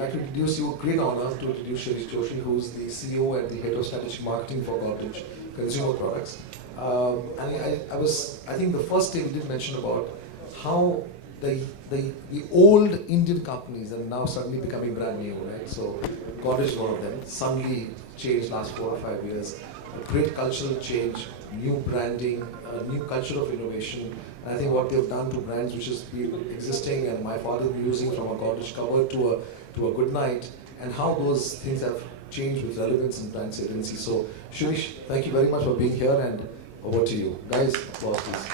like to introduce you, a great honor to introduce Shireesh Joshi, who's the CEO and the head of strategic marketing for Godrej Consumer Products. I think the first thing we did mention about how the old Indian companies are now suddenly becoming brand new, right? So Godrej is one of them. Suddenly changed last 4 or 5 years. A great cultural change, new branding, a new culture of innovation. And I think what they've done to brands which has been existing and my father been using from a Godrej cover to a good night, and how those things have changed with relevance and brand saliency. So Shireesh, thank you very much for being here, and over to you. Guys, applause please.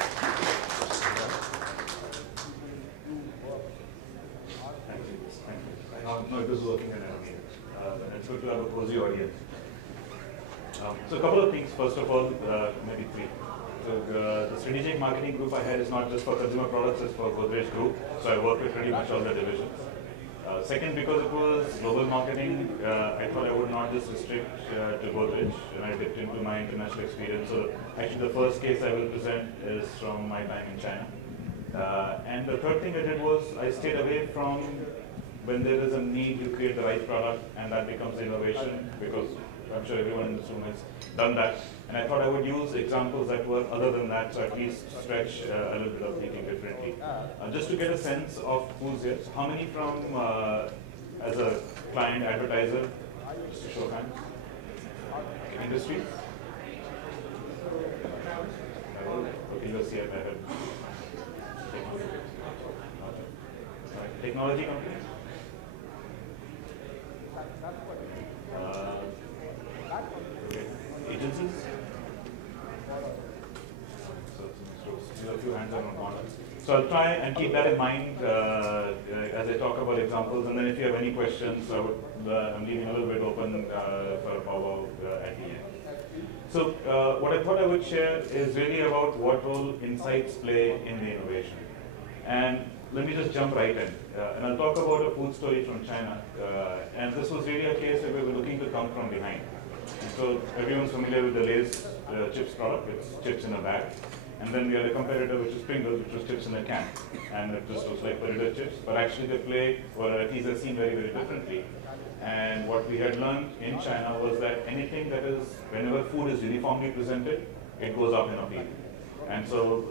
No, it was working and it's good to have a cozy audience. So a couple of things. First of all, maybe three. So the strategic marketing group I had is not just for consumer products, it's for Godrej Group. So I work with pretty much all the divisions. Second, because it was global marketing, I thought I would not just restrict to Godrej, and I dipped into my international experience. So actually the first case I will present is from my time in China. And the third thing I did was I stayed away from when there is a need, you create the right product, and that becomes innovation, because I'm sure everyone in this room has done that. And I thought I would use examples that were other than that, so at least stretch a little bit of thinking differently. Just to get a sense of who's here. So how many from, as a client, advertiser, just to show hands? Industry? Okay, you'll see it better. Technology companies? Agencies? So a few hands are on corner. So I'll try and keep that in mind as I talk about examples, and then if you have any questions, I'm leaving a little bit open for a powwow at the end. So what I thought I would share is really about what role insights play in the innovation. And let me just jump right in. And I'll talk about a food story from China. And this was really a case where we were looking to come from behind. And so everyone's familiar with the Lay's chips product. It's chips in a bag. And then we had a competitor, which is Pringles, which was chips in a can. And it just looks like burrito chips. But actually they play, or at least they're seen very, very differently. And what we had learned in China was that anything that is, whenever food is uniformly presented, it goes up in appeal. And so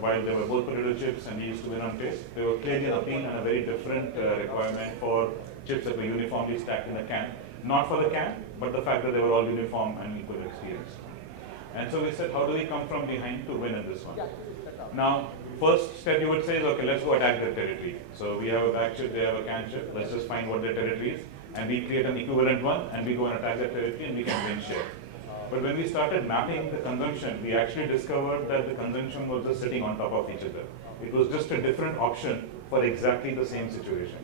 while they were both potato chips and we used to win on taste, they were clearly an appeal and a very different requirement for chips that were uniformly stacked in a can. Not for the can, but the fact that they were all uniform and equal experience. And so we said, how do we come from behind to win in this one? Now, first step you would say is, okay, let's go attack their territory. So we have a bag chip, they have a can chip, let's just find what their territory is, and we create an equivalent one, and we go and attack their territory, and we can win share. But when we started mapping the consumption, we actually discovered that the consumption was just sitting on top of each other. It was just a different option for exactly the same situation.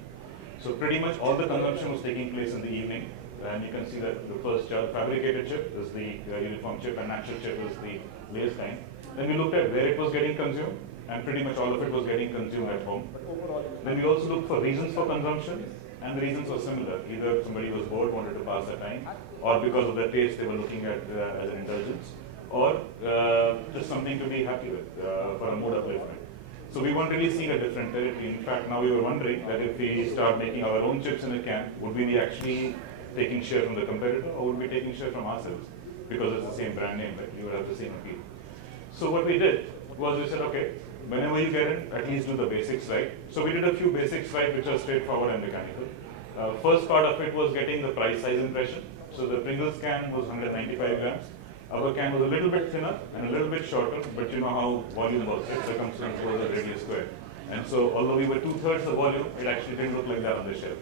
So pretty much all the consumption was taking place in the evening. And you can see that the first fabricated chip is the uniform chip, and natural chip is the Lay's kind. Then we looked at where it was getting consumed, and pretty much all of it was getting consumed at home. Then we also looked for reasons for consumption, and the reasons were similar. Either somebody was bored, wanted to pass the time, or because of the taste they were looking at as an indulgence, or just something to be happy with for a mood upliftment. So we weren't really seeing a different territory. In fact, now we were wondering that if we start making our own chips in a can, would we be actually taking share from the competitor, or would we be taking share from ourselves? Because it's the same brand name, right? You would have the same appeal. So what we did was we said, okay, whenever you get in, at least do the basics right. So we did a few basics right, which are straightforward and mechanical. First part of it was getting the price size impression. So the Pringles can was 195 grams. Our can was a little bit thinner and a little bit shorter, but you know how volume works, right? Circumference was a radius square. And so although we were 2/3 the volume, it actually didn't look like that on the shelf.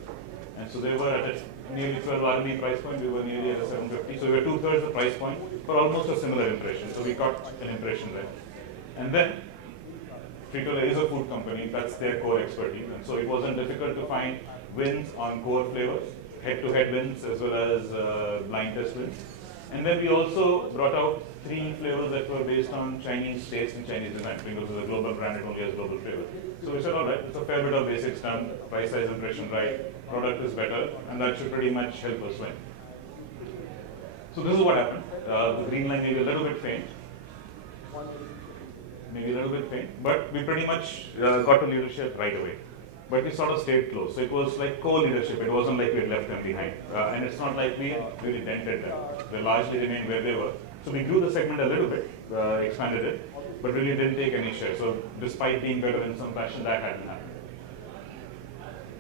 And so they were at a nearly 12 RMB price point, we were nearly at a 750. So we were 2/3 the price point for almost a similar impression. So we got an impression there. And then Frito-Lay is a food company, that's their core expertise. And so it wasn't difficult to find wins on core flavors, head-to-head wins as well as blind test wins. And then we also brought out 3 flavors that were based on Chinese taste and Chinese design. Pringles is a global brand, it only has global flavor. So we said, all right, it's a fair bit of basics done, price size impression right, product is better, and that should pretty much help us win. So this is what happened. The green line may be a little bit faint. But we pretty much got to leadership right away. but we sort of stayed close. So it was like co-leadership. It wasn't like we had left them behind. And it's not like we really dented them. They largely remained where they were. So we grew the segment a little bit, expanded it, but really didn't take any share. So despite being better in some fashion, that hadn't happened.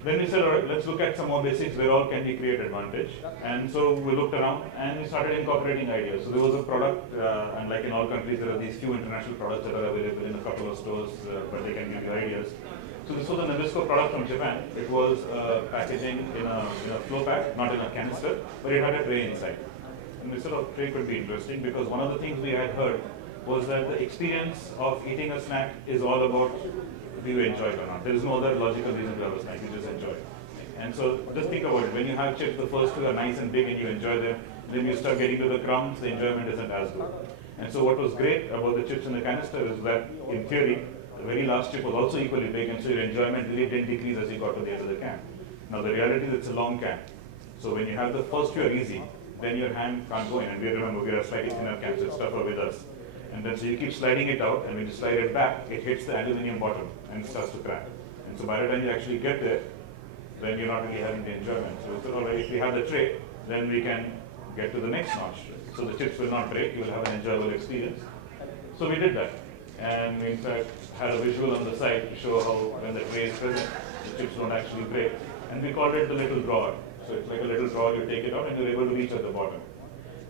Then we said, all right, let's look at some more basics. Where all can we create advantage? And so we looked around and we started incorporating ideas. So there was a product, and like in all countries, there are these few international products that are available in a couple of stores, but they can give you ideas. So this was a Nabisco product from Japan. It was packaging in a flow pack, not in a canister, but it had a tray inside. And we said, oh, tray could be interesting because one of the things we had heard was that the experience of eating a snack is all about do you enjoy it or not. There is no other logical reason to have a snack, you just enjoy it. And so just think about it, when you have chips, the first two are nice and big and you enjoy them, then you start getting to the crumbs, the enjoyment isn't as good. And so what was great about the chips in the canister is that, in theory, the very last chip was also equally big, and so your enjoyment really didn't decrease as you got to the end of the can. Now the reality is it's a long can. So when you have the first two are easy, then your hand can't go in, and we remember we are slightly thinner cans, it's tougher with us. And then so you keep sliding it out, and when you slide it back, it hits the aluminum bottom and it starts to crack. And so by the time you actually get there, then you're not really having the enjoyment. So we thought, all right, if we have the tray, then we can get to the next notch. So the chips will not break, you will have an enjoyable experience. So we did that. And we in fact had a visual on the side to show how when the tray is present, the chips don't actually break. And we called it the little drawer. So it's like a little drawer, you take it out and you're able to reach at the bottom.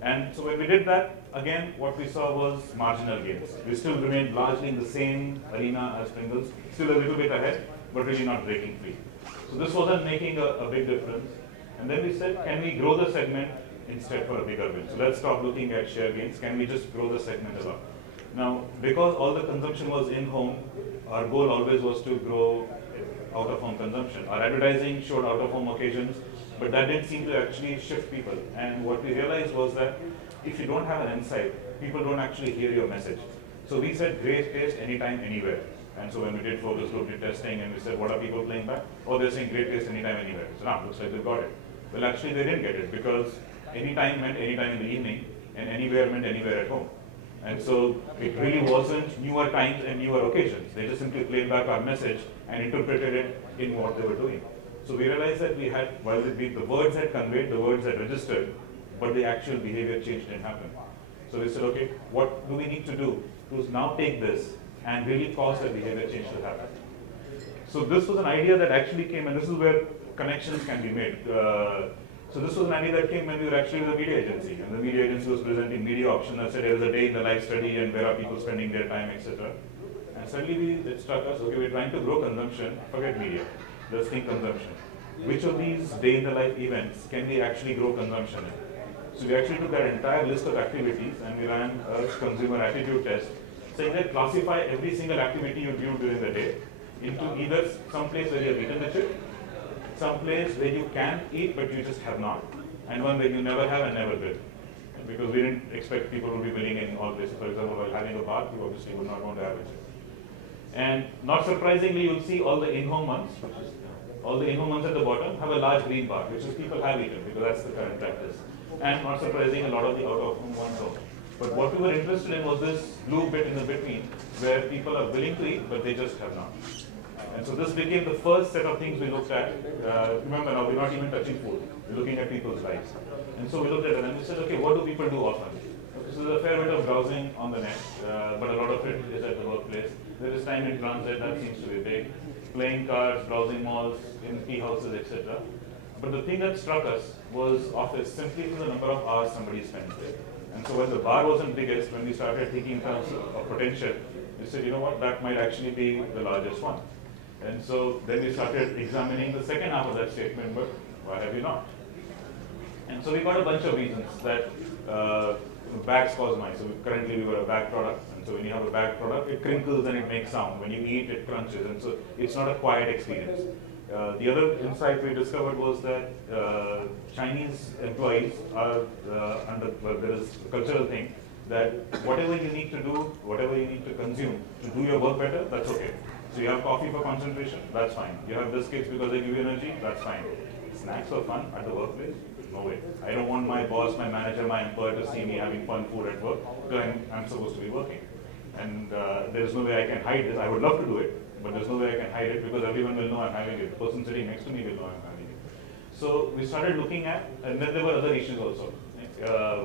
And so when we did that, again, what we saw was marginal gains. We still remained largely in the same arena as Pringles, still a little bit ahead, but really not breaking free. So this wasn't making a big difference. And then we said, can we grow the segment instead for a bigger win? So let's stop looking at share gains. Can we just grow the segment a lot? Now, because all the consumption was in-home, our goal always was to grow out-of-home consumption. Our advertising showed out-of-home occasions, but that didn't seem to actually shift people. And what we realized was that if you don't have an insight, people don't actually hear your message. So we said great taste anytime, anywhere. And so when we did focus group testing and we said, what are people playing back? Oh, they're saying great taste anytime, anywhere. So now, looks like they got it. Well, actually they didn't get it because anytime meant anytime in the evening and anywhere meant anywhere at home. And so it really wasn't newer times and newer occasions. They just simply played back our message and interpreted it in what they were doing. So we realized that we had, while the words had conveyed, the words had registered, but the actual behavior change didn't happen. So we said, okay, what do we need to do to now take this and really cause that behavior change to happen? So this was an idea that actually came, and this is where connections can be made. So this was an idea that came when we were actually with a media agency, and the media agency was presenting media option and said there is a day in the life study and where are people spending their time, etc. And suddenly it struck us, okay, we're trying to grow consumption, forget media, let's think consumption. Which of these day in the life events can we actually grow consumption in? So we actually took that entire list of activities and we ran a consumer attitude test saying that classify every single activity you do during the day into either some place where you have eaten the chip, some place where you can eat but you just have not, and one where you never have and never will. Because we didn't expect people to be willing in all places. For example, while having a bath, you obviously would not want to have it. And not surprisingly, you'll see all the in-home ones, all the in-home ones at the bottom have a large green bar, which is people have eaten because that's the current practice. And not surprising, a lot of the out-of-home ones don't. But what we were interested in was this blue bit in the between, where people are willing to eat, but they just have not. And so this became the first set of things we looked at. Remember now, we're not even touching food. We're looking at people's lives. And so we looked at it and we said, okay, what do people do often? Okay, so there's a fair bit of browsing on the net, but a lot of it is at the workplace. There is time in transit, that seems to be big. Playing cards, browsing malls, in tea houses, etc. But the thing that struck us was office simply for the number of hours somebody spends there. And so when the bar wasn't biggest, when we started thinking in terms of potential, we said, you know what, that might actually be the largest one. And so then we started examining the second half of that statement, but why have you not? And so we got a bunch of reasons that bags cause noise. So currently we were a bag product, and so when you have a bag product, it crinkles and it makes sound. When you eat, it crunches, and so it's not a quiet experience. The other insight we discovered was that Chinese employees are there is a cultural thing that whatever you need to do, whatever you need to consume to do your work better, that's okay. So you have coffee for concentration, that's fine. You have biscuits because they give you energy, that's fine. Snacks for fun at the workplace? No way. I don't want my boss, my manager, my employer to see me having fun food at work because I'm supposed to be working. And there is no way I can hide this. I would love to do it, but there's no way I can hide it because everyone will know I'm having it. The person sitting next to me will know I'm having it. So we started looking at, and then there were other issues also.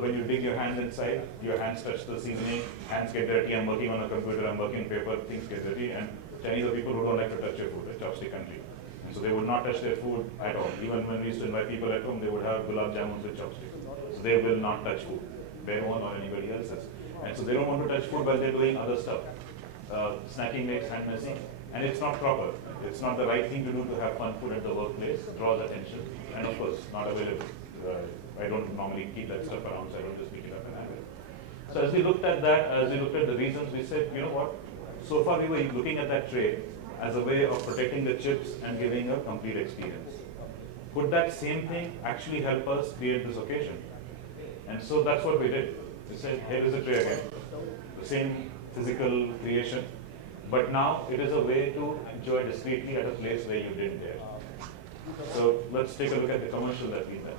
When you dig your hands inside, your hands touch the seasoning, hands get dirty. I'm working on a computer, I'm working paper, things get dirty. And Chinese are people who don't like to touch your food, a chopstick country. And so they would not touch their food at all. Even when we used to invite people at home, they would have gulab jamuns with chopsticks. So they will not touch food, their own or anybody else's. And so they don't want to touch food while they're doing other stuff. Snacking makes hand messy, and it's not proper. It's not the right thing to do to have fun food at the workplace, draws attention, and of course, not available. I don't normally keep that stuff around, so I don't just pick it up and have it. So as we looked at that, as we looked at the reasons, we said, you know what? So far we were looking at that tray as a way of protecting the chips and giving a complete experience. Could that same thing actually help us create this occasion? And so that's what we did. We said, here is the tray again. The same physical creation, but now it is a way to enjoy discreetly at a place where you didn't dare. So let's take a look at the commercial that we had.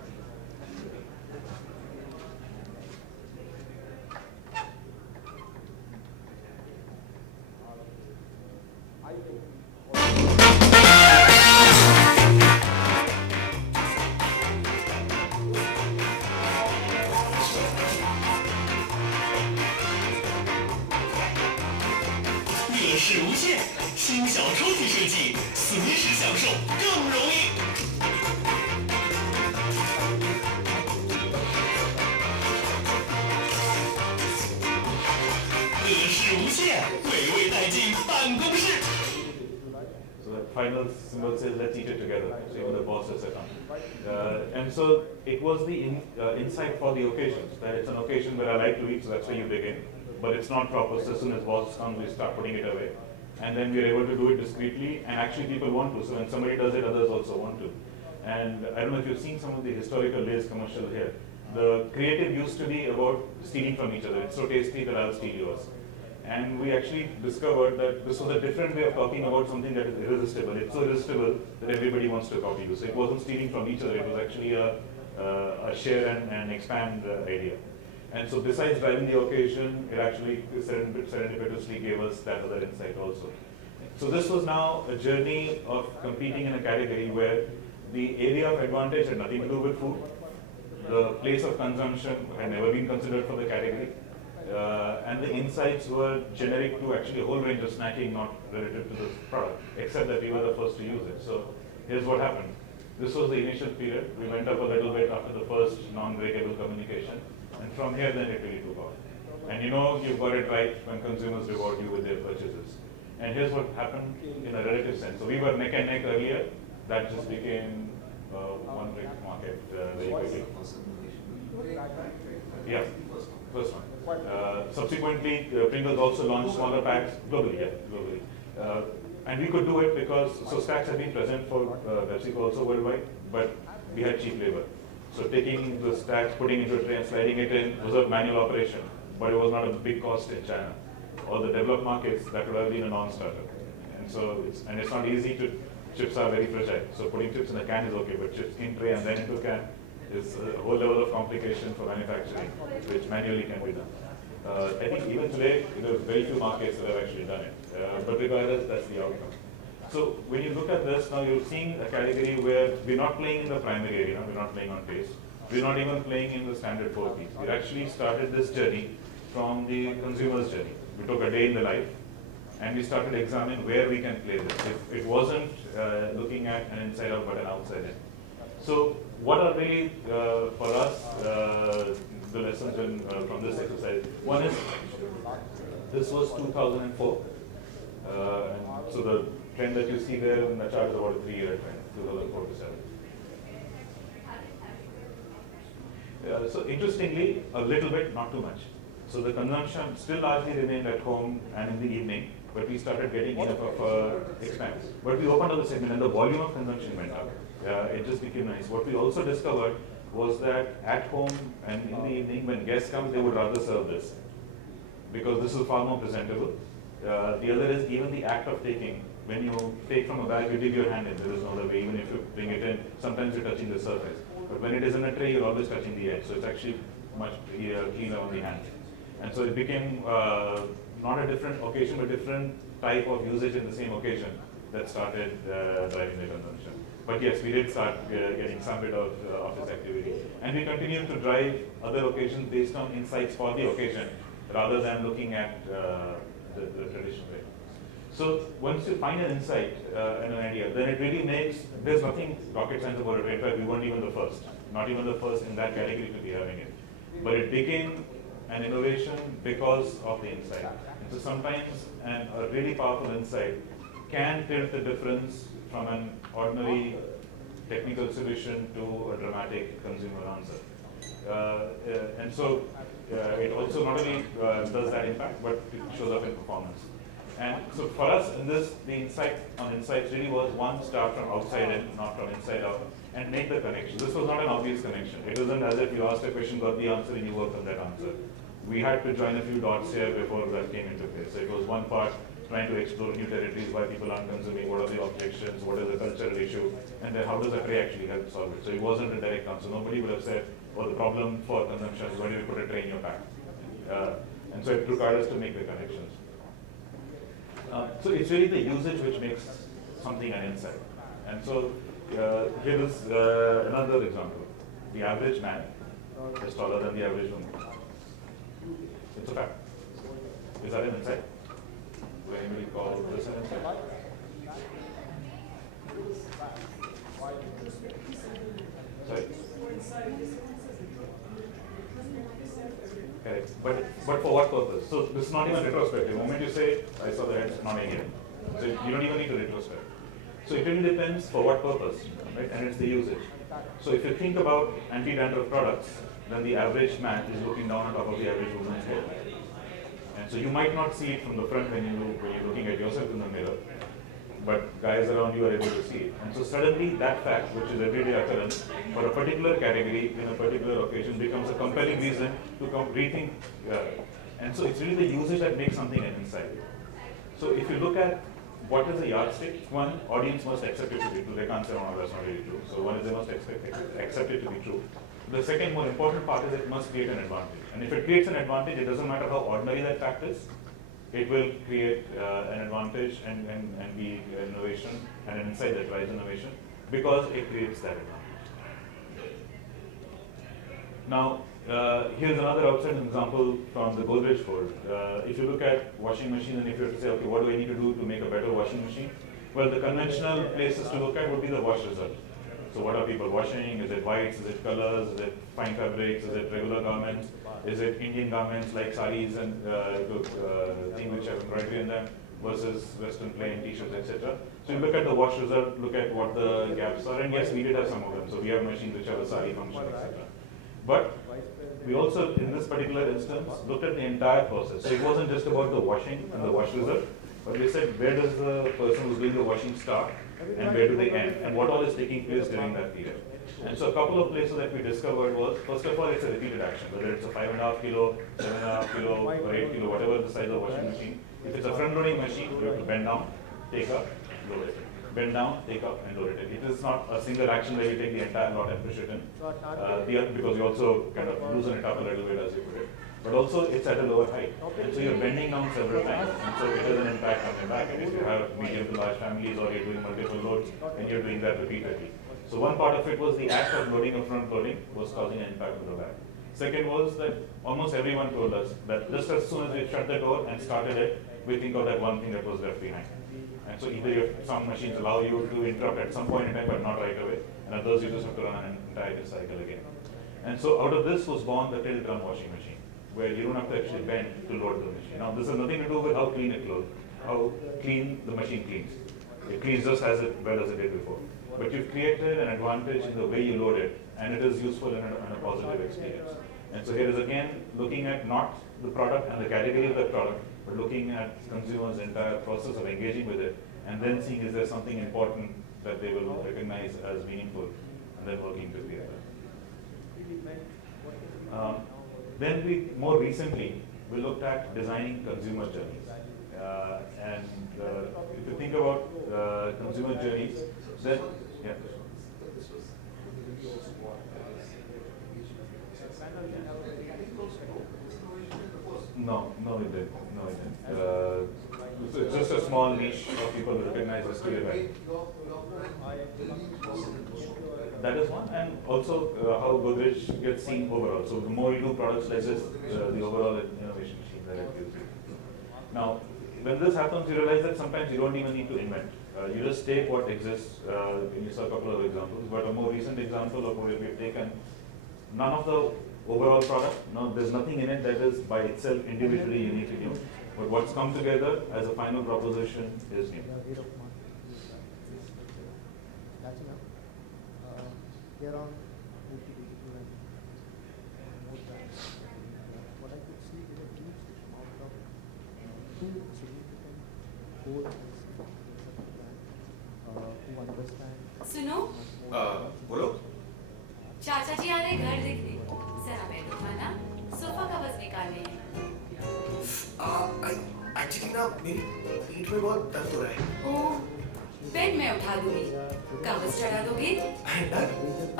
So the final symbol says, let's eat it together. So even the boss has said and so it was the insight for the occasion, that it's an occasion where I like to eat, so that's where you begin. But it's not proper, so as soon as boss comes, we start putting it away. And then we're able to do it discreetly, and actually people want to. So when somebody does it, others also want to. And I don't know if you've seen some of the historical Lay's commercial here. The creative used to be about stealing from each other. It's so tasty that I'll steal yours. And we actually discovered that this was a different way of talking about something that is irresistible. It's so irresistible that everybody wants to copy you. So it wasn't stealing from each other, it was actually a share and expand idea. And so besides driving the occasion, it actually serendipitously gave us that other insight also. So this was now a journey of competing in a category where the area of advantage had nothing to do with food. The place of consumption had never been considered for the category. And the insights were generic to actually a whole range of snacking, not relative to this product, except that we were the first to use it. So here's what happened. This was the initial period. We went up a little bit after the first non-breakable communication. And from here, then it really took off. And you know you've got it right when consumers reward you with their purchases. And here's what happened in a relative sense. So we were neck and neck earlier. That just became one big market very quickly. Yeah, first one. Subsequently, Pringles also launched smaller packs globally. And we could do it because, so stacks had been present for PepsiCo also worldwide, but we had cheap labor. So taking the stacks, putting it into a tray and sliding it in was a manual operation, but it was not a big cost in China. Or the developed markets, that would have been a non-starter. And so, it's not easy to, chips are very fragile. So putting chips in a can is okay, but chips in tray and then into a can is a whole level of complication for manufacturing, which manually can be done. I think even today, there are very few markets that have actually done it. But regardless, that's the outcome. So when you look at this, now you're seeing a category where we're not playing in the primary area, we're not playing on taste. We're not even playing in the standard 4Ps. We actually started this journey from the consumer's journey. We took a day in the life, and we started to examine where we can play this. If it wasn't looking at an inside out, but an outside in. So what are really, for us, the lessons from this exercise? One is, this was 2004. And so the trend that you see there in the chart is about a 3-year trend, 2004 to 7. So interestingly, a little bit, not too much. So the consumption still largely remained at home and in the evening, but we started getting enough of expense. But we opened up the segment and the volume of consumption went up. It just became nice. What we also discovered was that at home and in the evening, when guests come, they would rather serve this because this is far more presentable. The other is even the act of taking. When you take from a bag, you dip your hand in. There is no other way. Even if you bring it in, sometimes you're touching the surface. But when it is in a tray, you're always touching the edge. So it's actually much cleaner on the hand. And so it became not a different occasion, but different type of usage in the same occasion that started driving the consumption. But yes, we did start getting some bit of office activity. And we continue to drive other occasions based on insights for the occasion rather than looking at the traditional way. So once you find an insight and an idea, then it really makes, there's nothing rocket science about it. In fact, we weren't even the first, not even the first in that category to be having it. But it became an innovation because of the insight. And so sometimes a really powerful insight can tilt the difference from an ordinary technical solution to a dramatic consumer answer. And so it also not only does that impact, but it shows up in performance. And so for us in this, the insight on insights really was one, start from outside in, not from inside out, and make the connection. This was not an obvious connection. It wasn't as if you asked a question, got the answer, and you worked on that answer. We had to join a few dots here before that came into place. So it was one part trying to explore new territories, why people aren't consuming, what are the objections, what is the cultural issue, and then how does a tray actually help solve it. So it wasn't a direct answer. Nobody would have said, oh, the problem for consumption is when you put a tray in your pack. And so it required us to make the connections. So it's really the usage which makes something an insight. And so here is another example. The average man is taller than the average woman. It's a fact. Is that an insight? Would anybody call this an insight? Sorry? Correct. But for what purpose? So this is not even retrospective. The moment you say, I saw the heads nodding here. So you don't even need to retrospect. So it really depends for what purpose, right? And it's the usage. So if you think about anti-dandruff products, then the average man is looking down on top of the average woman's head. And so you might not see it from the front when you're looking at yourself in the mirror, but guys around you are able to see it. And so suddenly that fact, which is everyday occurrence, for a particular category in a particular occasion becomes a compelling reason to rethink. And so it's really the usage that makes something an insight. So if you look at what is a yardstick, one, audience must accept it to be true. They can't say, oh, that's not really true. So one is they must accept it to be true. The second more important part is it must create an advantage. And if it creates an advantage, it doesn't matter how ordinary that fact is, it will create an advantage and be innovation and an insight that drives innovation because it creates that advantage. Now, here's another outside example from the Godrej code. If you look at washing machine and if you have to say, okay, what do I need to do to make a better washing machine? Well, the conventional places to look at would be the wash result. So what are people washing? Is it whites? Is it colors? Is it fine fabrics? Is it regular garments? Is it Indian garments like saris and things which have embroidery in them versus Western plain t-shirts, etc. So you look at the wash result, look at what the gaps are, and yes, we did have some of them. So we have machines which have a sari function, etc. But we also, in this particular instance, looked at the entire process. So it wasn't just about the washing and the wash result, but we said where does the person who's doing the washing start and where do they end, and what all is taking place during that period. And so a couple of places that we discovered was, first of all, it's a repeated action, whether it's a 5.5 kilo, 7.5 kilo, or 8 kilo, whatever the size of the washing machine. If it's a front-loading machine, you have to bend down, take up, load it. Bend down, take up, and load it. It is not a single action where you take the entire lot and push it in, because you also kind of loosen it up a little bit as you put it. But also, it's at a lower height. And so you're bending down several times, and so it has an impact on your back. And if you have medium to large families or you're doing multiple loads, and you're doing that repeatedly. So one part of it was the act of loading or front loading was causing an impact on the back. Second was that almost everyone told us that just as soon as we shut the door and started it, we think of that one thing that was left behind. And so either some machines allow you to interrupt at some point in time, but not right away, and others you just have to run an entire cycle again. And so out of this was born the tilt drum washing machine, where you don't have to actually bend to load the machine. Now this has nothing to do with how clean it loads, how clean the machine cleans. It cleans just as well as it did before. But you've created an advantage in the way you load it, and it is useful in a positive experience. And so here is again looking at not the product and the category of the product, but looking at consumers' entire process of engaging with it, and then seeing is there something important that they will recognize as meaningful, and then working together. Then more recently, we looked at designing consumer journeys. And if you think about consumer journeys, then, yeah. No, it didn't. It's just a small to your right. That is one, and also how Godrej gets seen overall. So the more you do products like this, the overall innovation machine that it gives you. Now, when this happens, you realize that sometimes you don't even need to invent. You just take what exists. You saw a couple of examples, but a more recent example of where we've taken none of the overall product. No, there's nothing in it that is by itself individually uniquely new. But what's come together as a final proposition is new. Here on multi-digital and more brands. What I could see is a huge amount of two significant core and who understand सुनो बोलो चाचा जी आ रहे घर देखने जरा बैठो खाना sofa covers निकाले हैं एक्चुअली ना मेरी पीठ में बहुत दर्द हो रहा है ओह बेड में उठा दूंगी कवर्स चढ़ा दोगे डर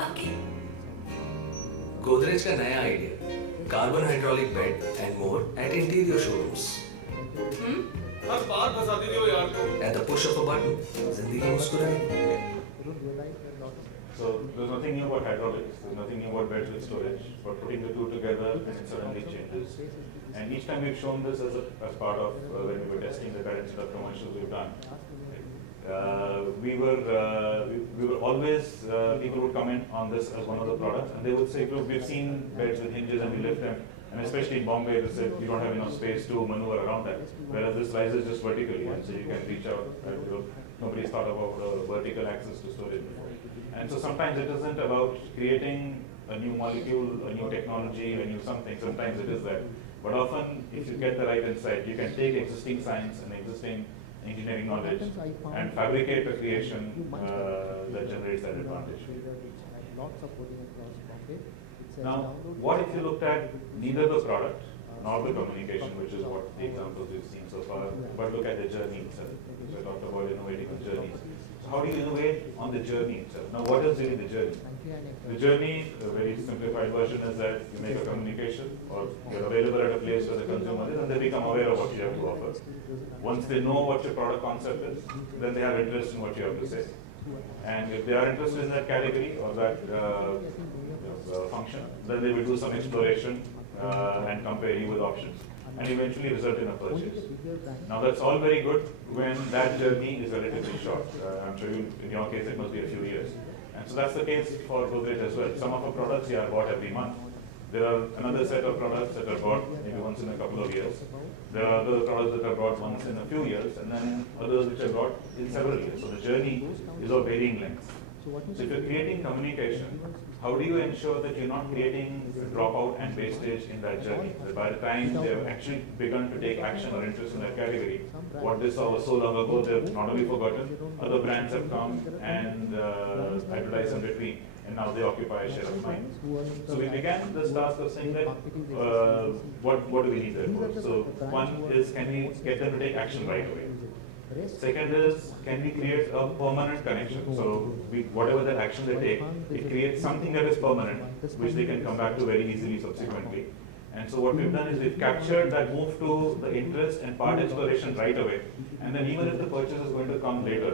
ओके गोदरेज का नया idea carbon hydraulic bed and more at interior showrooms हर बात फंसाती थी वो यार को at the push of a button जिंदगी मुस्कुराएगी So there's nothing new about hydraulics, there's nothing new about beds with storage, but putting the two together and it suddenly changes. And each time we've shown this as part of when we were testing the current set of commercials we've done, we were always, people would comment on this as one of the products and they would say, look, we've seen beds with hinges and we lift them, and especially in Bombay, they said you don't have enough space to maneuver around that, whereas this rises just vertically and so you can reach out. Nobody's thought about vertical access to storage before. And so sometimes it isn't about creating a new molecule, a new technology, a new something. Sometimes it is that. But often, if you get the right insight, you can take existing science and existing engineering knowledge and fabricate a creation that generates that advantage. Now, what if you looked at neither the product nor the communication, which is what the examples we've seen so far, but look at the journey itself. So I talked about innovating on journeys. So how do you innovate on the journey itself? Now, what is really the journey? The journey, a very simplified version, is that you make a communication or you're available at a place where the consumer is and they become aware of what you have to offer. Once they know what your product concept is, then they have interest in what you have to say. And if they are interested in that category or that function, then they will do some exploration and compare you with options and eventually result in a purchase. Now that's all very good when that journey is relatively short. I'm sure in your case it must be a few years. And so that's the case for Godrej as well. Some of our products are bought every month. There are another set of products that are bought maybe once in a couple of years. There are other products that are bought once in a few years, and then others which are bought in several years. So the journey is of varying lengths. So if you're creating communication, how do you ensure that you're not creating dropout and wastage in that journey? That by the time they've actually begun to take action or interest in that category, what they saw was so long ago, they've not only forgotten, other brands have come and advertised in between, and now they occupy a share of mind. So we began this task of saying that, what do we need there for? So one is, can we get them to take action right away? Second is, can we create a permanent connection? So whatever that action they take, it creates something that is permanent, which they can come back to very easily subsequently. And so what we've done is we've captured that move to the interest and part exploration right away. And then even if the purchase is going to come later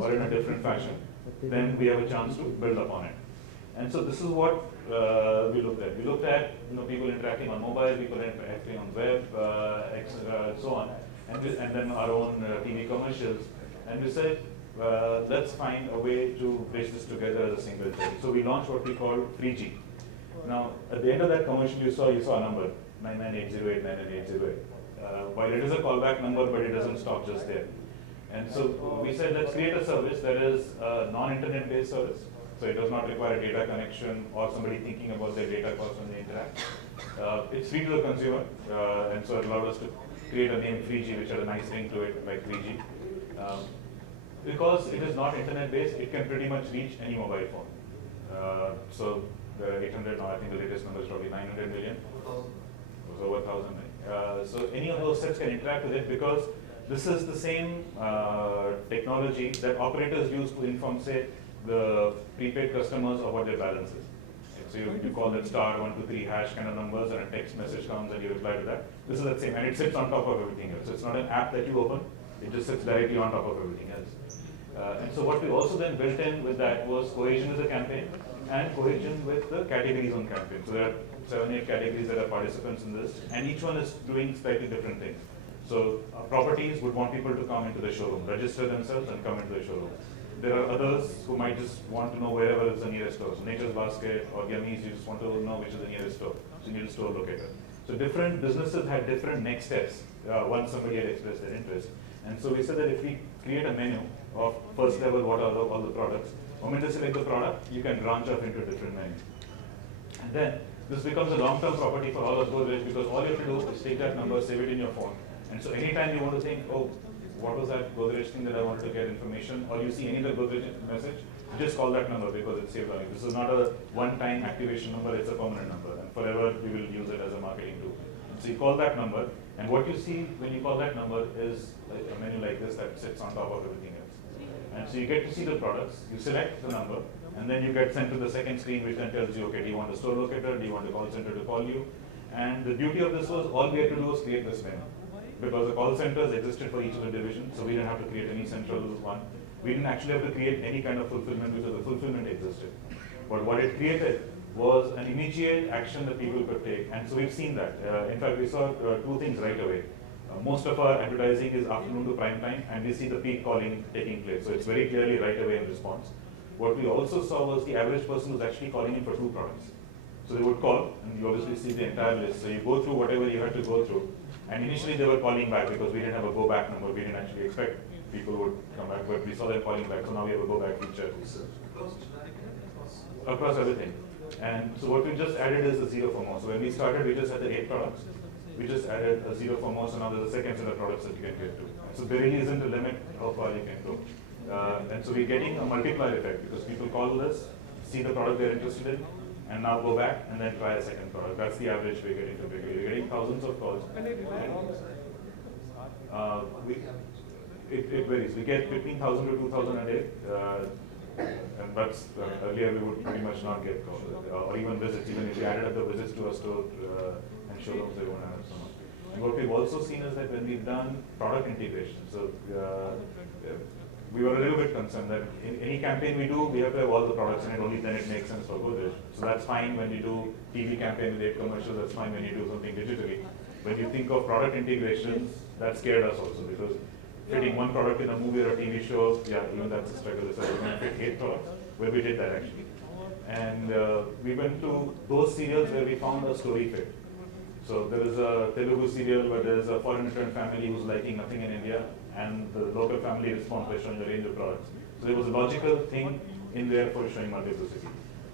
or in a different fashion, then we have a chance to build upon it. And so this is what we looked at. We looked at people interacting on mobile, people interacting on web, so on. And then our own TV commercials, and we said, let's find a way to bridge this together as a single thing. So we launched what we call 3G. Now, at the end of that commercial, you saw a number, 99808, 99808. While it is a callback number, but it doesn't stop just there. And so we said, let's create a service that is a non-internet based service. So it does not require a data connection or somebody thinking about their data costs when they interact. It's free to the consumer, and so it allowed us to create a name 3G, which had a nice ring to it, like 3G. Because it is not internet-based, it can pretty much reach any mobile phone. So the 800 now, I think the latest number is probably 900 million. It was over 1,000. So any of those sets can interact with it because this is the same technology that operators use to inform, say, the prepaid customers of what their balance is. So you call that *123# kind of numbers and a text message comes and you reply to that. This is the same, and it sits on top of everything else. So it's not an app that you open, it just sits directly on top of everything else. And so what we also then built in with that was cohesion with the campaign and cohesion with the categories on campaign. So there are 7-8 categories that are participants in this, and each one is doing slightly different things. So properties would want people to come into the showroom, register themselves and come into the showroom. There are others who might just want to know wherever is the nearest store. So Nature's Basket or Yummies, you just want to know which is the nearest store. So you need a store locator. So different businesses had different next steps once somebody had expressed their interest. And so we said that if we create a menu of first level, what are all the products, the moment they select the product, you can branch off into different menus. And then this becomes a long-term property for all of Godrej because all you have to do is take that number, save it in your phone. And so anytime you want to think, oh, what was that Godrej thing that I wanted to get information, or you see any other Godrej message, just call that number because it's saved on it. This is not a one-time activation number, it's a permanent number. And forever we will use it as a marketing tool. So you call that number, and what you see when you call that number is like a menu like this that sits on top of everything else. And so you get to see the products, you select the number, and then you get sent to the second screen which then tells you, okay, do you want a store locator, do you want a call center to call you? And the beauty of this was all we had to do was create this menu. Because the call centers existed for each of the divisions, so we didn't have to create any central one. We didn't actually have to create any kind of fulfillment because the fulfillment existed. But what it created was an immediate action that people could take, and so we've seen that. In fact, we saw two things right away. Most of our advertising is afternoon to prime time, and we see the peak calling taking place. So it's very clearly right away in response. What we also saw was the average person was actually calling in for 2 products. So they would call, and you obviously see the entire list. So you go through whatever you had to go through. And initially they were calling back because we didn't have a go back number. We didn't actually expect people would come back, but we saw them calling back. So now we have a go back feature. Across everything. And so what we just added is the 0 for more. So when we started, we just had the 8 products. We just added a 0 for more, so now there's a second set of products that you can get to. So there really isn't a limit how far you can go. And so we're getting a multiplier effect because people call this, see the product they're interested in, and now go back and then try a second product. That's the average we're getting typically. We're getting thousands of calls. It varies. We get between 1,000 to 2,000 a day. And that's earlier we would pretty much not get calls or even visits. Even if we added up the visits to a store and showrooms, they won't have so much. And what we've also seen is that when we've done product integration, so we were a little bit concerned that in any campaign we do, we have to have all the products in it, only then it makes sense for Godrej. So that's fine when you do TV campaign with 8 commercials, that's fine when you do something digitally. When you think of product integrations, that scared us also because fitting one product in a movie or a TV show, yeah, even that's a struggle. So we're going to fit 8 products, where we did that actually. And we went to those serials where we found a story fit. So there is a Telugu serial where there is a foreign returned family who's liking nothing in India, and the local family responds by showing a range of products. So there was a logical thing in there for showing multiplicity.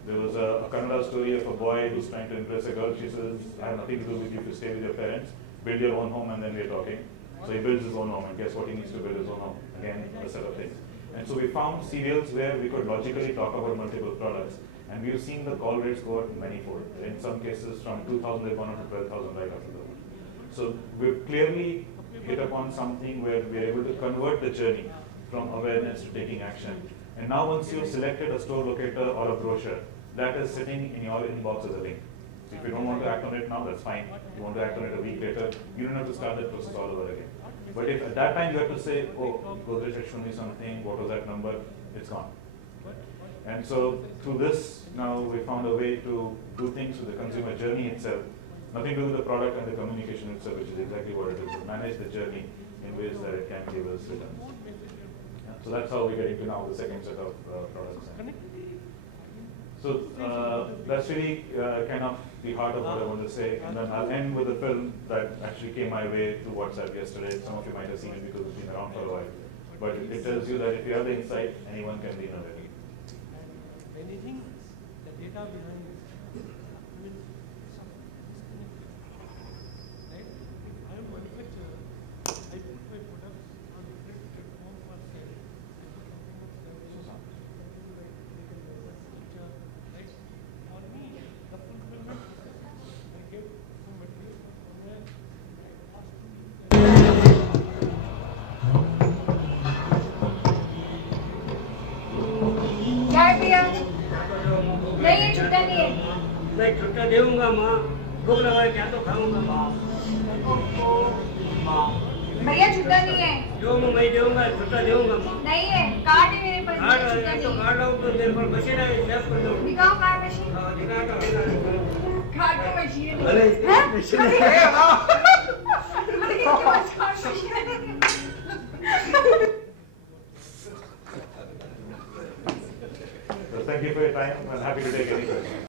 There was a Kannada story of a boy who's trying to impress a girl. She says, I have nothing to do with you if you stay with your parents, build your own home and then we're talking. So he builds his own home, and guess what, he needs to build his own home. Again, a set of things. And so we found serials where we could logically talk about multiple products, and we've seen the call rates go up manifold. In some cases from 2,000 they've gone up to 12,000 right after that. So we've clearly hit upon something where we're able to convert the journey from awareness to taking action. And now once you've selected a store locator or a brochure, that is sitting in your inbox as a link. So if you don't want to act on it now, that's fine. If you want to act on it a week later, you don't have to start that process all over again. But if at that time you have to say, oh, Godrej had shown me something, what was that number, it's gone. And so through this, now we found a way to do things with the consumer journey itself. Nothing to do with the product and the communication itself, which is exactly what it is, to manage the journey in ways that it can give us returns. Yeah, so that's how we get into now the second set of products. So that's really kind of the heart of what I want to say. And then I'll end with a film that actually came my way to WhatsApp yesterday. Some of you might have seen it because it's been around for a while. But it tells you that if you have the insight, anyone can be innovative. Anything, the data behind it. I mean, right? If I am a manufacturer, I put my products on different platforms for sale. Right? For me, the fulfillment, I get some material from where I ask क्या है भैया? नहीं ये छुट्टा नहीं है। मैं छुट्टा देऊंगा माँ, भूख लगा है क्या तो खाऊंगा माँ। ओहो, माँ भैया छुट्टा नहीं है। जो मैं दूंगा छुट्टा दूंगा। नहीं है, कार्ड है मेरे पास। कार्ड छुट्टा है तो नहीं है। कार्ड आउट तो मेरे पर मशीन है सेव कर दो। दिखाओ कार्ड मशीन। हां दिखा का कार्ड तो मशीन है। अरे हैं? मशीन अरे, है अरे, इसके पास कार्ड मशीन है। So thank you for your time. I'm happy to take any questions.